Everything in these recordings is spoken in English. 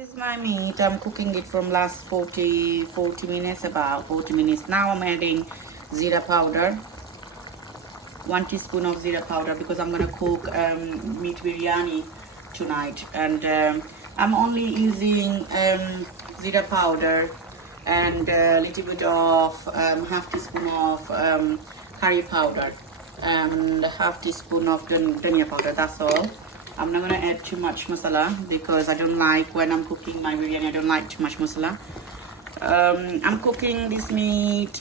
This is my meat. I'm cooking it from last 40 minutes, about 40 minutes. Now I'm adding zira powder, 1 teaspoon of zira powder, because I'm gonna cook meat biryani tonight, and I'm only using zira powder and a little bit of half teaspoon of curry powder and half teaspoon of dhania powder. That's all. I'm not gonna add too much masala because I don't like, when I'm cooking my biryani, I don't like too much masala. I'm cooking this meat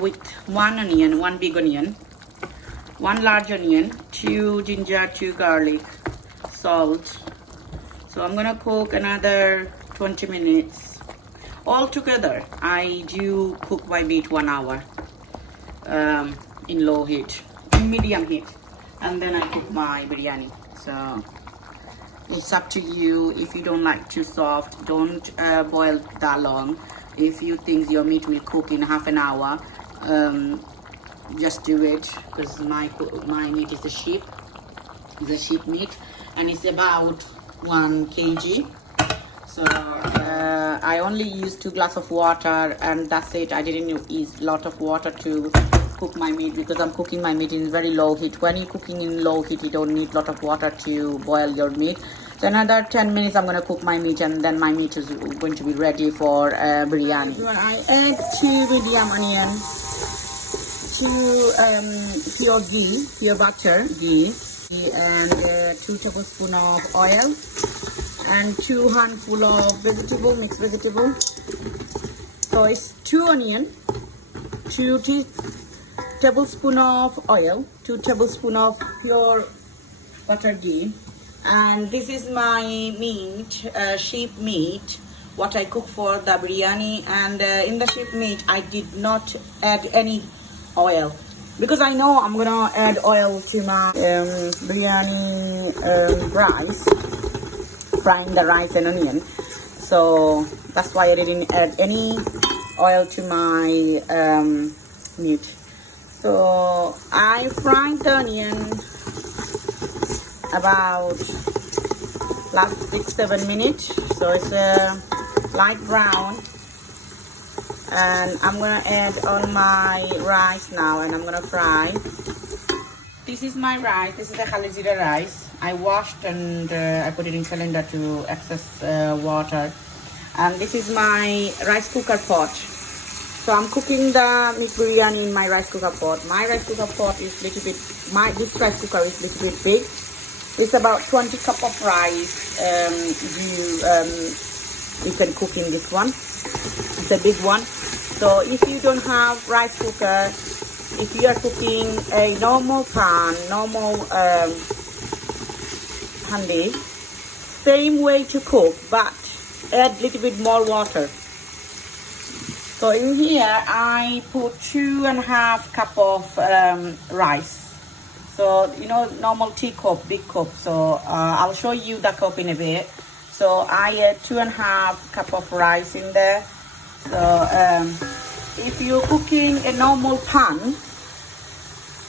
with 1 big onion, 1 large onion, 2 ginger, 2 garlic, salt. So I'm gonna cook another 20 minutes. Altogether, I do cook my meat 1 hour in low heat, in medium heat, and then I cook my biryani. So it's up to you. If you don't like too soft, don't boil that long. If you think your meat will cook in half an hour, just do it, because my meat is a sheep meat, and it's about 1 kg. So I only used 2 glasses of water, and that's it. I didn't use a lot of water to cook my meat because I'm cooking my meat in very low heat. When you're cooking in low heat, you don't need a lot of water to boil your meat. So another 10 minutes I'm going to cook my meat, and then my meat is going to be ready for biryani. I add 2 medium onion, 2 pure ghee, pure butter ghee, and 2 tablespoons of oil, and 2 handful of mixed vegetable. So it's 2 onion, 2 tablespoons of oil, 2 tablespoons of pure butter ghee, and this is my meat, sheep meat, what I cook for the biryani. And in the sheep meat I did not add any oil because I know I'm gonna add oil to my biryani rice, frying the rice and onion. So that's why I didn't add any oil to my meat. So I fried the onion about last 6-7 minutes, so it's light brown, and I'm gonna add all my rice now, and I'm gonna fry. This is my rice. This is the Khalizira rice. I washed, and I put it in cylinder to access water. And this is my rice cooker pot. So I'm cooking the meat biryani in my rice cooker pot. My rice cooker pot is little bit, this rice cooker is little bit big. It's about 20 cup of rice. You can cook in this one. It's a big one. So if you don't have rice cooker, if you are cooking a normal pan, normal handi, same way to cook, but add little bit more water. So in here I put 2.5 cup of rice. So normal tea cup, big cup. So I'll show you the cup in a bit. So I add 2.5 cup of rice in there. So if you're cooking a normal pan,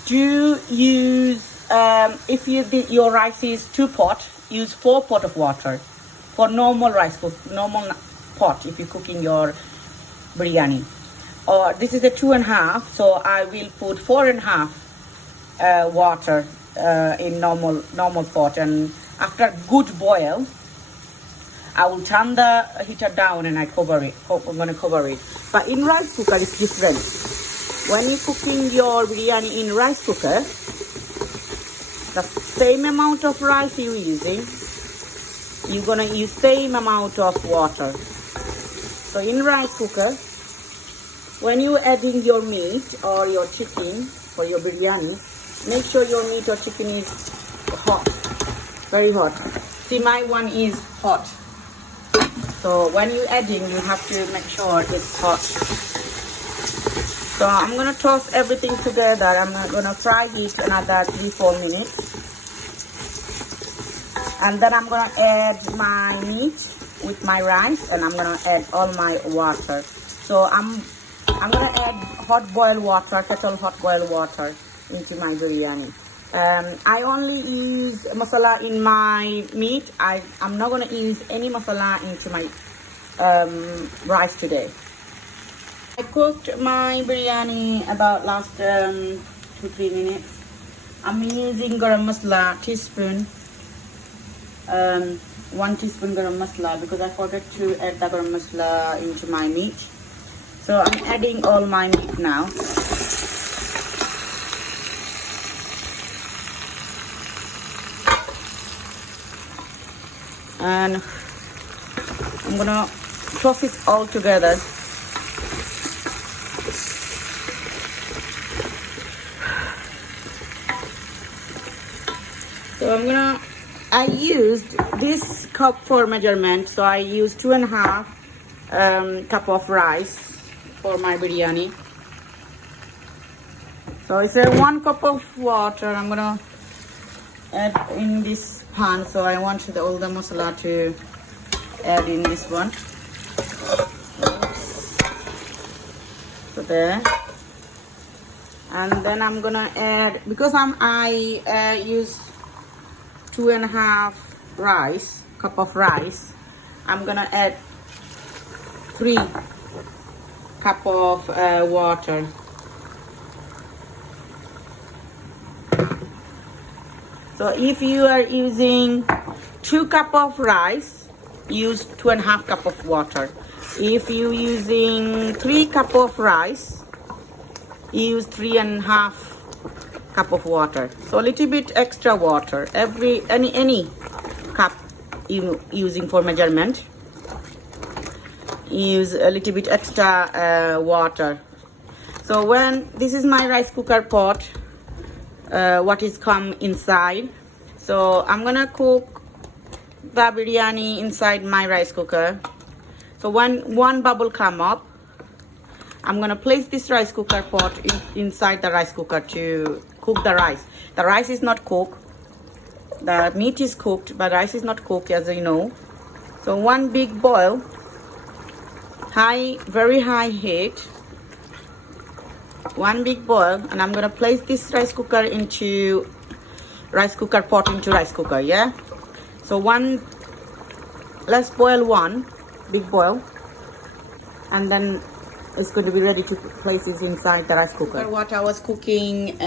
do use if your rice is 2 pot, use 4 pot of water for normal rice normal pot if you're cooking your biryani. Or this is a 2.5, so I will put 4.5 water in normal pot, and after good boil I will turn the heater down and I cover it. I'm gonna cover it. But in rice cooker it's different. When you're cooking your biryani in rice cooker, the same amount of rice you're using, you're gonna use same amount of water. So in rice cooker, when you're adding your meat or your chicken for your biryani, make sure your meat or chicken is hot, very hot. See, my one is hot. So when you're adding, you have to make sure it's hot. So I'm gonna toss everything together. I'm gonna fry it another 3-4 minutes, and then I'm gonna add my meat with my rice, and I'm gonna add all my water. So I'm gonna add hot boiled water, kettle hot boiled water into my biryani. I only use masala in my meat. I'm not gonna use any masala into my rice today. I cooked my biryani about last 2-3 minutes. I'm using garam masala teaspoon, 1 teaspoon garam masala because I forgot to add the garam masala into my meat. So I'm adding all my meat now. And I'm gonna toss it all together. So I used this cup for measurement. So I used 2.5 cup of rice for my biryani. So it's a 1 cup of water I'm gonna add in this pan. So I want all the masala to add in this one. So there. And then I'm gonna add, because I use 2.5 cup of rice, I'm gonna add 3 cup of water. So if you are using 2 cup of rice, use 2.5 cup of water. If you using 3 cup of rice, use 3.5 cup of water. So a little bit extra water. Any cup you using for measurement, use a little bit extra water. So when this is my rice cooker pot, what is come inside. So I'm gonna cook the biryani inside my rice cooker. So when one bubble come up, I'm gonna place this rice cooker pot inside the rice cooker to cook the rice. The rice is not cooked. The meat is cooked, but rice is not cooked, as you know. So one big boil, very high heat. One big boil, and I'm gonna place this rice cooker into rice cooker pot into rice cooker. Yeah. So let's boil one big boil, and then it's going to be ready to place it inside the rice cooker. What I was cooking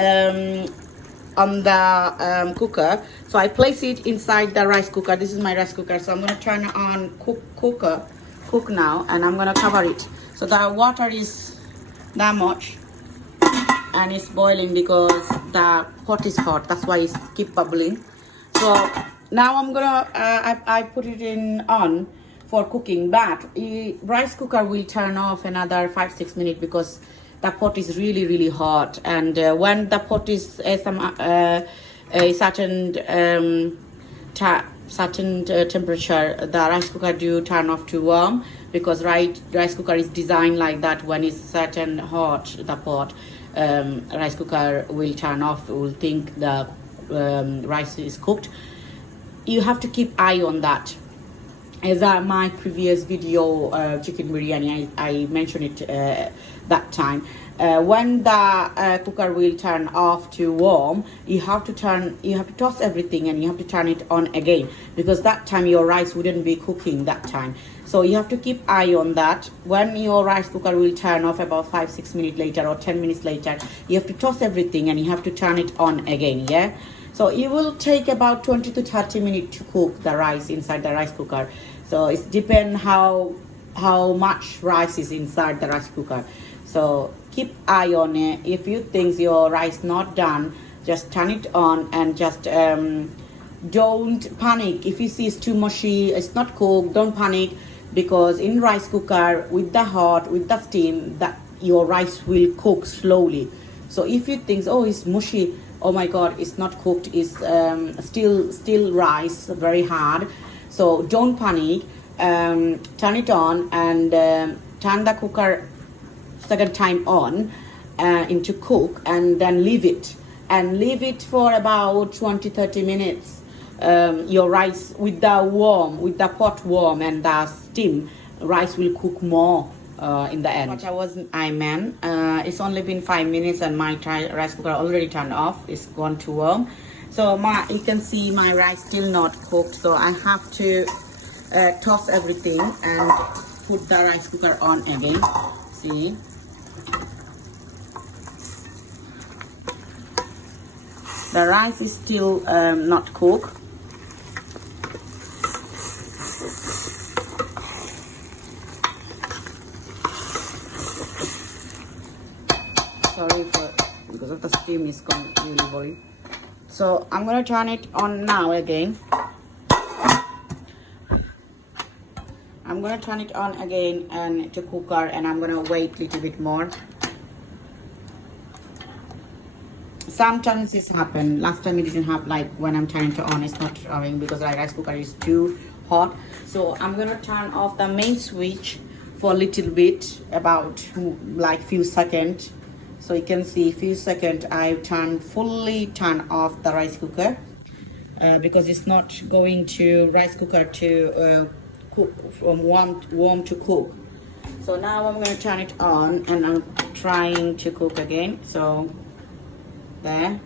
on the cooker, so I place it inside the rice cooker. This is my rice cooker, so I'm going to turn on cook now, and I'm going to cover it. So the water is that much, and it's boiling because the pot is hot. That's why it's keep bubbling. So now I'm gonna I put it on for cooking, but rice cooker will turn off another 5-6 minutes because the pot is really hot. And when the pot is a certain temperature, the rice cooker do turn off to warm, because rice cooker is designed like that. When it's certain hot, the pot, rice cooker will turn off, will think the rice is cooked. You have to keep eye on that. As my previous video, chicken biryani, I mentioned it that time. When the cooker will turn off to warm, you have to toss everything, and you have to turn it on again, because that time your rice wouldn't be cooking that time. So you have to keep eye on that. When your rice cooker will turn off about 5-6 minutes later or 10 minutes later, you have to toss everything and you have to turn it on again. Yeah. So it will take about 20 to 30 minutes to cook the rice inside the rice cooker. So it depends how much rice is inside the rice cooker. So keep eye on it. If you think your rice not done, just turn it on, and just don't panic. If you see it's too mushy, it's not cooked, don't panic, because in rice cooker, with the steam, that your rice will cook slowly. So if you think, oh, it's mushy, oh my god, it's not cooked, it's still rice, very hard. So don't panic. Turn it on, and turn the cooker second time on into cook, and then leave it for about 20-30 minutes. Your rice with the pot warm and the steam, rice will cook more. in the end. But I meant, it's only been 5 minutes and my rice cooker already turned off. It's gone too warm. So you can see my rice still not cooked. So I have to toss everything and put the rice cooker on again. See? The rice is still not cooked. Sorry because of the steam is going really boil. So I'm gonna turn it on now again. I'm gonna turn it on again and to cooker, and I'm gonna wait a little bit more. Sometimes this happen. Last time it didn't have, like when I'm turning it on, it's not running because the rice cooker is too hot. So I'm gonna turn off the main switch for a little bit, about like few seconds. So you can see few seconds I fully turn off the rice cooker because it's not going to rice cooker to cook from warm to cook. So now I'm going to turn it on and I'm trying to cook again. So there,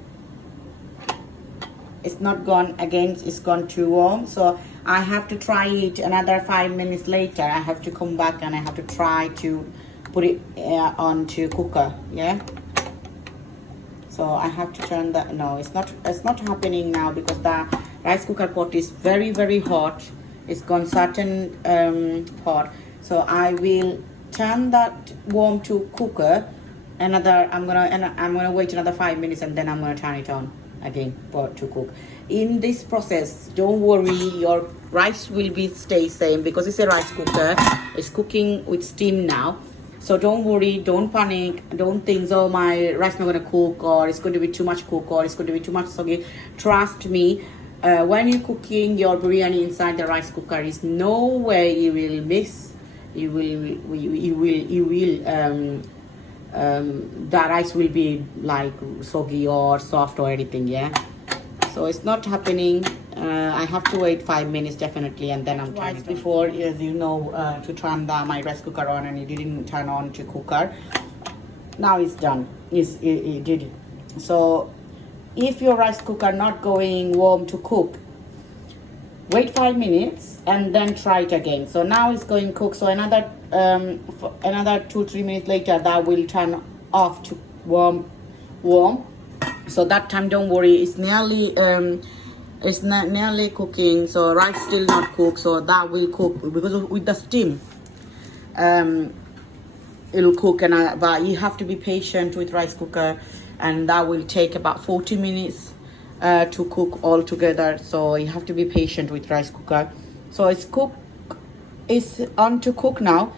it's not gone again, it's gone too warm. So I have to try it another 5 minutes later. I have to come back and I have to try to put it onto cooker. Yeah, so I have to turn that. No, it's not happening now because the rice cooker pot is very hot. It's gone certain hot. So I will turn that warm to cooker. I'm gonna wait another 5 minutes and then I'm gonna turn it on again to cook. In this process, don't worry, your rice will stay same because it's a rice cooker. It's cooking with steam now. So don't worry, don't panic, don't think, oh, my rice not gonna cook, or it's going to be too much cook, or it's going to be too much soggy. Trust me, when you're cooking your biryani inside the rice cooker, is no way you will miss. The rice will be like soggy or soft or anything. Yeah. So it's not happening. I have to wait 5 minutes definitely, and then I'm turning before, as you know, to turn my rice cooker on, and it didn't turn on to cooker. Now it's done. It did it. So if your rice cooker not going warm to cook, wait 5 minutes and then try it again. So now it's going cook. So another 2-3 minutes later, that will turn off to warm. So that time, don't worry, it's nearly cooking. So rice still not cooked, so that will cook because with the steam it'll cook. But you have to be patient with rice cooker, and that will take about 40 minutes to cook all together. So you have to be patient with rice cooker. So it's on to cook now.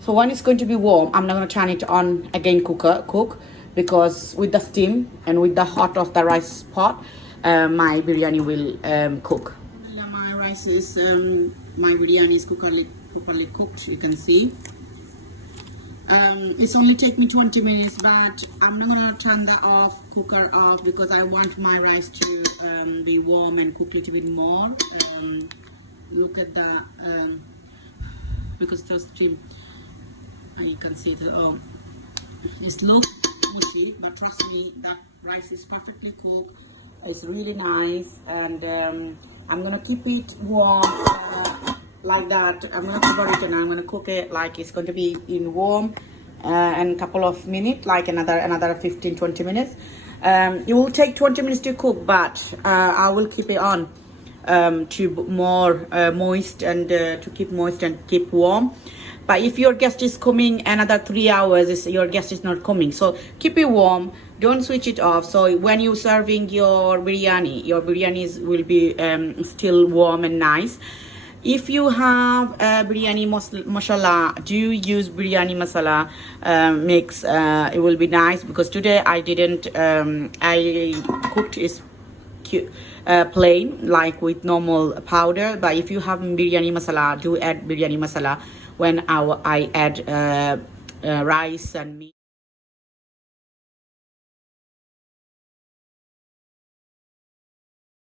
So when it's going to be warm, I'm not going to turn it on again cook, because with the steam and with the hot of the rice pot, my biryani will cook. My rice is my biryani is properly cooked. You can see it's only take me 20 minutes, but I'm not gonna turn the cooker off because I want my rice to be warm and cook a little bit more. Look at that, because the steam, and you can see that it's look mushy, but trust me, that rice is perfectly cooked. It's really nice, and I'm gonna keep it warm like that. I'm gonna cover it and I'm gonna cook it like it's going to be in warm and a couple of minutes, like another 15-20 minutes. It will take 20 minutes to cook, but I will keep it on to more moist and to keep moist and keep warm. But if your guest is coming another 3 hours, your guest is not coming, so keep it warm. Don't switch it off. So when you're serving your biryani will be still warm and nice. If you have biryani masala, do use biryani masala mix. It will be nice, because today I didn't. I cooked is plain, like with normal powder. But if you have biryani masala, do add biryani masala when I add rice and meat.